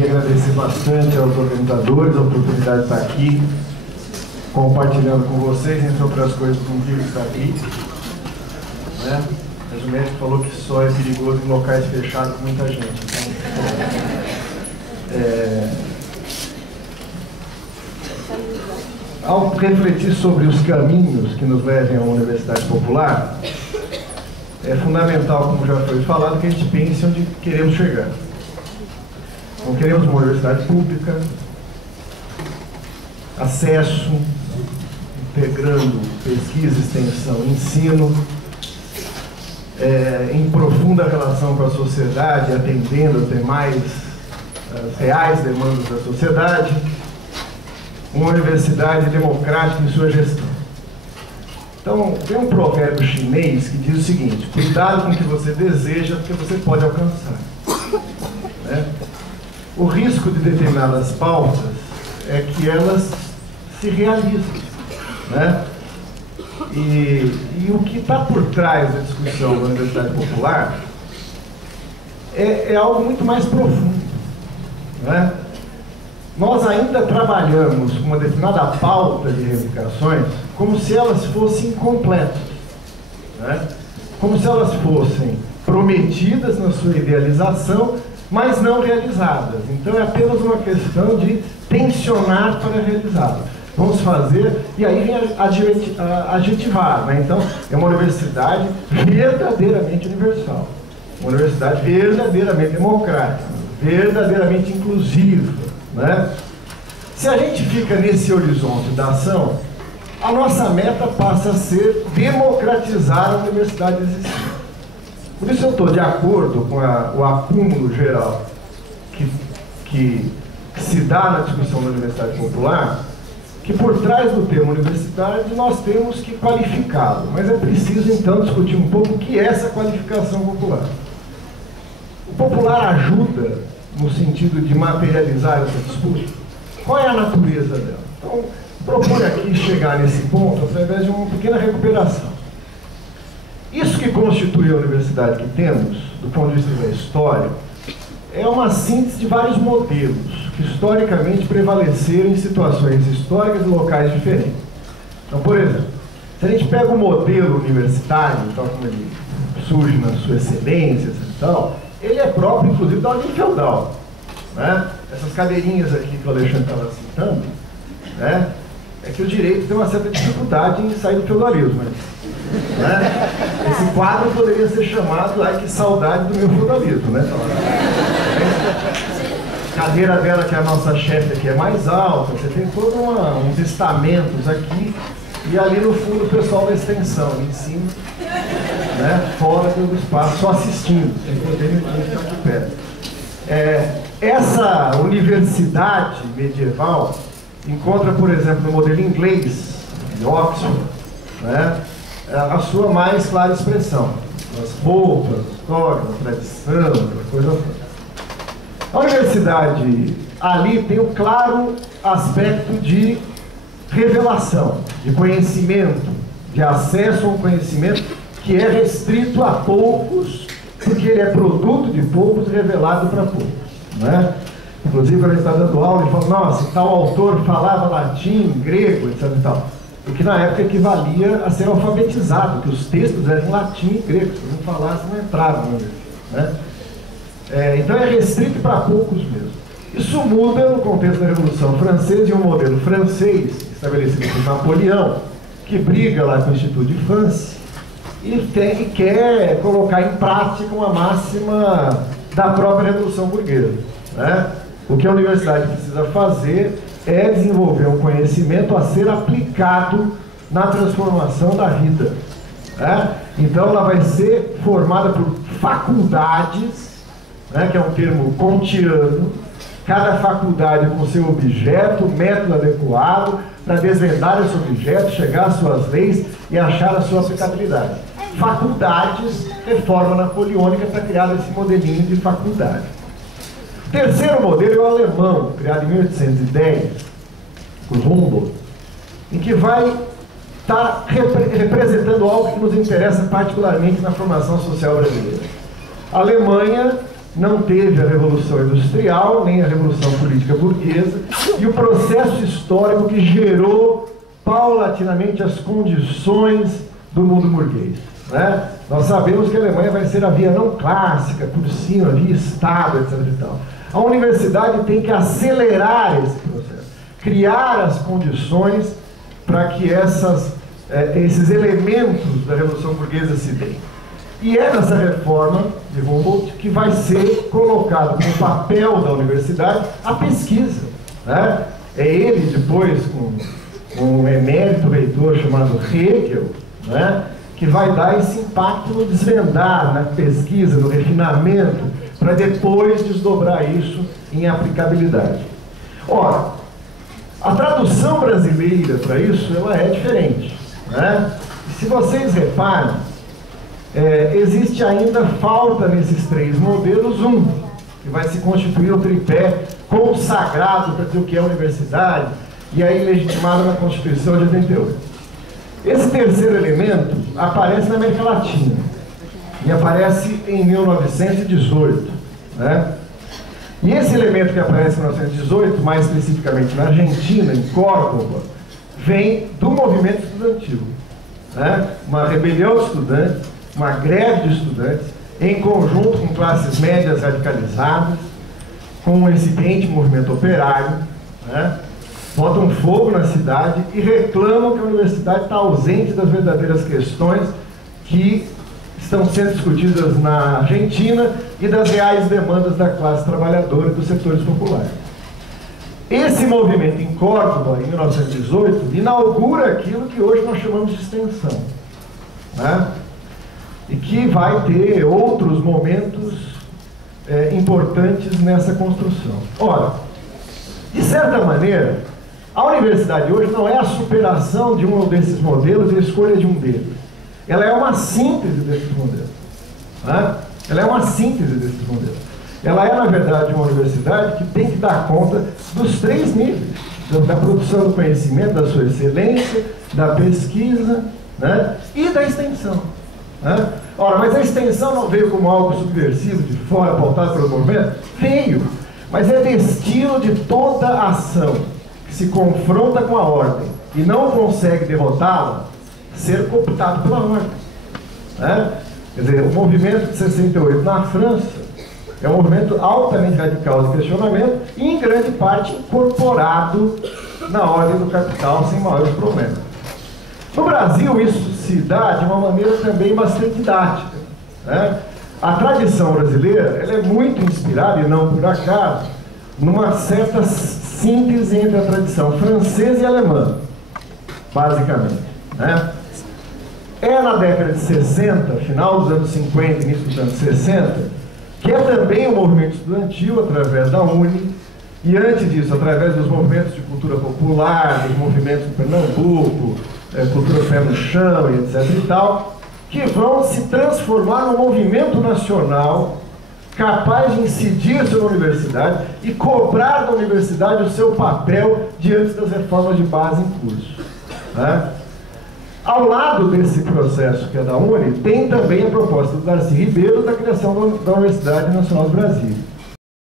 Queria agradecer bastante aos organizadores a oportunidade de estar aqui, compartilhando com vocês, entre outras coisas, com o que está aqui. Né? Mas o médico falou que só é perigoso em locais fechados com muita gente. Então, ao refletir sobre os caminhos que nos levem a uma universidade popular, é fundamental, como já foi falado, que a gente pense onde queremos chegar. Não queremos uma universidade pública, acesso, integrando pesquisa, extensão, ensino, em profunda relação com a sociedade, atendendo até mais as reais demandas da sociedade, uma universidade democrática em sua gestão. Então, tem um provérbio chinês que diz o seguinte: cuidado com o que você deseja, porque você pode alcançar. Né? O risco de determinadas pautas é que elas se realizem. Né? E o que está por trás da discussão da Universidade Popular é algo muito mais profundo. Né? Nós ainda trabalhamos com uma determinada pauta de reivindicações como se elas fossem incompletas, né? Como se elas fossem prometidas na sua idealização, mas não realizadas. Então é apenas uma questão de tensionar para realizá-las. Vamos fazer, e aí vem adjetivar, né? Então é uma universidade verdadeiramente universal, uma universidade verdadeiramente democrática, verdadeiramente inclusiva. Né? Se a gente fica nesse horizonte da ação, a nossa meta passa a ser democratizar a universidade existente. Por isso eu estou de acordo com o acúmulo geral que se dá na discussão da Universidade Popular, que por trás do termo universidade nós temos que qualificá-lo, mas é preciso então discutir um pouco o que é essa qualificação popular. O popular ajuda no sentido de materializar essa disputa? Qual é a natureza dela? Então, proponho aqui chegar nesse ponto através de uma pequena recuperação. Isso que constitui a universidade que temos, do ponto de vista da história, é uma síntese de vários modelos que historicamente prevaleceram em situações históricas e locais diferentes. Então, por exemplo, se a gente pega o modelo universitário, tal como ele surge na sua excelência e tal, ele é próprio, inclusive, da ordem feudal. Né? Essas cadeirinhas aqui que o Alexandre estava citando, né? É que o direito tem uma certa dificuldade em sair do feudalismo. Né? Esse quadro poderia ser chamado "Ai, que saudade do meu feudalismo". Né? A cadeira dela, que é a nossa chefe aqui, é mais alta, você tem todos uns estamentos aqui, e ali no fundo o pessoal da extensão, ali em cima, né, fora do espaço, só assistindo, sem poder ficar aqui perto. Essa universidade medieval encontra, por exemplo, no modelo inglês, de Oxford, né, a sua mais clara expressão. As roupas, a história, a tradição, aquela coisa toda. A universidade ali tem um claro aspecto de revelação, de conhecimento, de acesso a um conhecimento que é restrito a poucos, porque ele é produto de poucos e revelado para poucos. Né? Inclusive, quando ele está dando aula, ele fala: nossa, tal autor falava latim, grego, etc. E tal. O que na época equivalia a ser alfabetizado, porque os textos eram em latim e grego. Se não falasse, não entrava. Né? Então é restrito para poucos mesmo. Isso muda no contexto da Revolução Francesa e um modelo francês, estabelecido por Napoleão, que briga lá com o Instituto de France e quer colocar em prática uma máxima da própria Revolução Burguesa. Né? O que a universidade precisa fazer é desenvolver um conhecimento a ser aplicado na transformação da vida. Né? Então ela vai ser formada por faculdades, né, que é um termo kantiano, cada faculdade com seu objeto, método adequado para desvendar esse objeto, chegar às suas leis e achar a sua aplicabilidade. Faculdades, reforma napoleônica para criar esse modelinho de faculdade. O terceiro modelo é o alemão, criado em 1810, por Humboldt, em que vai estar representando algo que nos interessa particularmente na formação social brasileira. A Alemanha não teve a Revolução Industrial, nem a Revolução Política Burguesa, e o processo histórico que gerou paulatinamente as condições do mundo burguês, né? Nós sabemos que a Alemanha vai ser a via não clássica, por cima, a via Estado, etc. e tal. A universidade tem que acelerar esse processo, criar as condições para que esses elementos da Revolução Burguesa se deem. E é nessa reforma de Humboldt que vai ser colocado como papel da universidade a pesquisa, né? É ele, depois, com um emérito reitor chamado Hegel, né, que vai dar esse impacto no desvendar, na pesquisa, no refinamento, para depois desdobrar isso em aplicabilidade. Ora, a tradução brasileira para isso, ela é diferente, né? Se vocês reparem, existe ainda falta nesses três modelos que vai se constituir o tripé consagrado para dizer o que é a universidade, e aí legitimado na Constituição de 88. Esse terceiro elemento aparece na América Latina, e aparece em 1918, né? E esse elemento que aparece em 1918, mais especificamente na Argentina, em Córdoba, vem do movimento estudantil, né? Uma rebelião de estudantes, uma greve de estudantes, em conjunto com classes médias radicalizadas, com um incipiente movimento operário, né? Botam fogo na cidade e reclamam que a universidade está ausente das verdadeiras questões que estão sendo discutidas na Argentina e das reais demandas da classe trabalhadora e dos setores populares. Esse movimento em Córdoba, em 1918, inaugura aquilo que hoje nós chamamos de extensão, né? E que vai ter outros momentos importantes nessa construção. Ora, de certa maneira, a universidade hoje não é a superação de um desses modelos e a escolha de um deles. Ela é uma síntese desses modelos, né? Ela é uma síntese desses modelos. Ela é, na verdade, uma universidade que tem que dar conta dos três níveis, da produção do conhecimento, da sua excelência, da pesquisa, né? E da extensão, né? Ora, mas a extensão não veio como algo subversivo de fora, pautado pelo movimento? Veio, mas é destino de toda ação que se confronta com a ordem e não consegue derrotá-la, ser cooptado pela ordem, né? Quer dizer, o movimento de 68 na França é um movimento altamente radical de questionamento e, em grande parte, incorporado na ordem do capital sem maiores problemas. No Brasil, isso se dá de uma maneira também bastante didática, né? A tradição brasileira ela é muito inspirada, e não por acaso, numa certa síntese entre a tradição francesa e alemã, basicamente, né? É na década de 60, final dos anos 50, início dos anos 60, que é também o movimento estudantil, através da UNE, e antes disso, através dos movimentos de cultura popular, dos movimentos do Pernambuco, cultura pé no chão e etc e tal, que vão se transformar num movimento nacional capaz de incidir sobre a universidade e cobrar da universidade o seu papel diante das reformas de base em curso, né? Ao lado desse processo que é da UNE, tem também a proposta do Darcy Ribeiro da criação da Universidade Nacional do Brasil.